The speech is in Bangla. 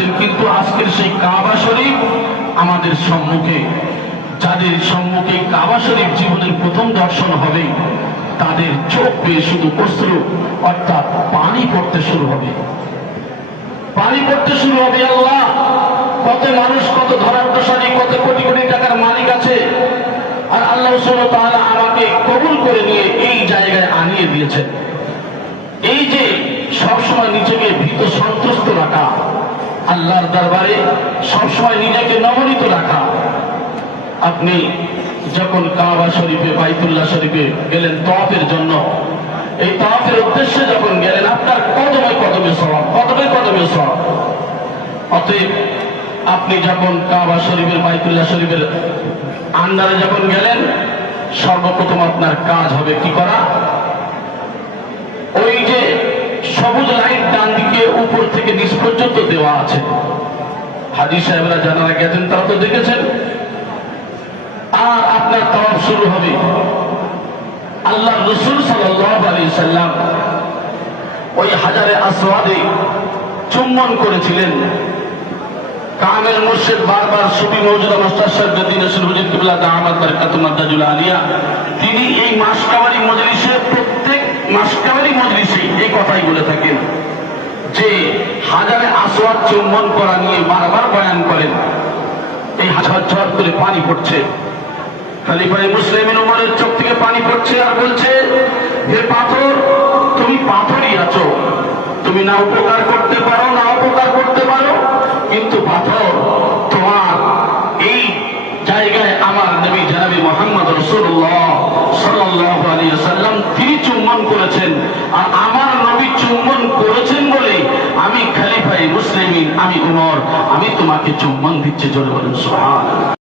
যাচ্ছেন, কিন্তু আজকের সেই কাবা শরীফ আমাদের সম্মুখে। যাদের সম্মুখে কাবা শরীফ জীবনের প্রথম দর্শন হবে, তাদের চোখ পেয়ে শুধু অশ্রু অর্থাৎ পানি পড়তে শুরু হবে, পানি পড়তে শুরু হবে। আল্লাহ, কত মানুষ, কত ধরান্তশালী, কত কোটি কোটি টাকার মালিক আছে, আর আল্লাহ সুবহানাহু ওয়া তাআলা আমাকে কবুল করে নিয়ে এই জায়গায় আনিয়ে দিয়েছেন। এই যে সবসময় নিজেকে ভীত সন্ত্রস্ত রাখা, আল্লাহর দরবারে সবসময় নিজেকে নমনীত রাখা। আপনি যখন কাবা শরীফে, বাইতুল্লাহ শরীফে গেলেন তওয়াফের জন্য, এই তওয়াফের উদ্দেশ্যে যখন গেলেন, আপনার কদমে কদমে সওয়াব, কদমে কদমে সওয়াব। অতএব আপনি যখন কাবা শরীফের, বাইতুল্লাহ শরীফের আন্ডারে যখন গেলেন, সর্বপ্রথম আপনার কাজ হবে কি করা? ওই যে সবুজ লাইট ডান দিকে উপর থেকে নিচ পর্যন্ত দেওয়া আছে, হাজী সাহেবরা যারা গেছেন তারা তো দেখেছেন। আর আপনার তওয়াফ শুরু হবে। আল্লাহ রাসূল সাল্লাল্লাহু আলাইহি সাল্লাম ওই হাজারে আসওয়াদে চুম্বন করেছিলেন। কামেল মুর্শিদ বারবার সুফি মওজুদা মাস্টার সাহেবউদ্দিন হোসেন হুজুর কিবলা দামাত বারাকাতুহু মাদ্দাজুল আলিয়া, তিনি এই মাসকাবারি মজলিসে, প্রত্যেক মাসকাবারি মজলিসে এই কথাই বলে থাকেন যে হাজারে আসওয়াদ চুম্বন করা নিয়ে বারবার বয়ান করেন। এই হাজার ঝড় করে পানি পড়ছে, খলিফা মুসলিমিন উমরের চোখ থেকে পানি পড়ছে, আর বলছে, হে পাথর, তুমি পাথরই আছো, তুমি না উপকার করতে পারো, না উপকার করতে পারো, কিন্তু পাথর, তোমার এই জায়গায় আমার নবী জনাবে মুহাম্মদ রাসূলুল্লাহ সাল্লাল্লাহু আলাইহি ওয়াসাল্লাম তিনি চুম্বন করেছেন, আর আমার নবী চুম্বন করেছেন বলে আমি খলিফায়ে মুসলিমিন, আমি উমর, আমি তোমাকে চুম্বন দিচ্ছি। জোরে বলুন সুবহানাল্লাহ।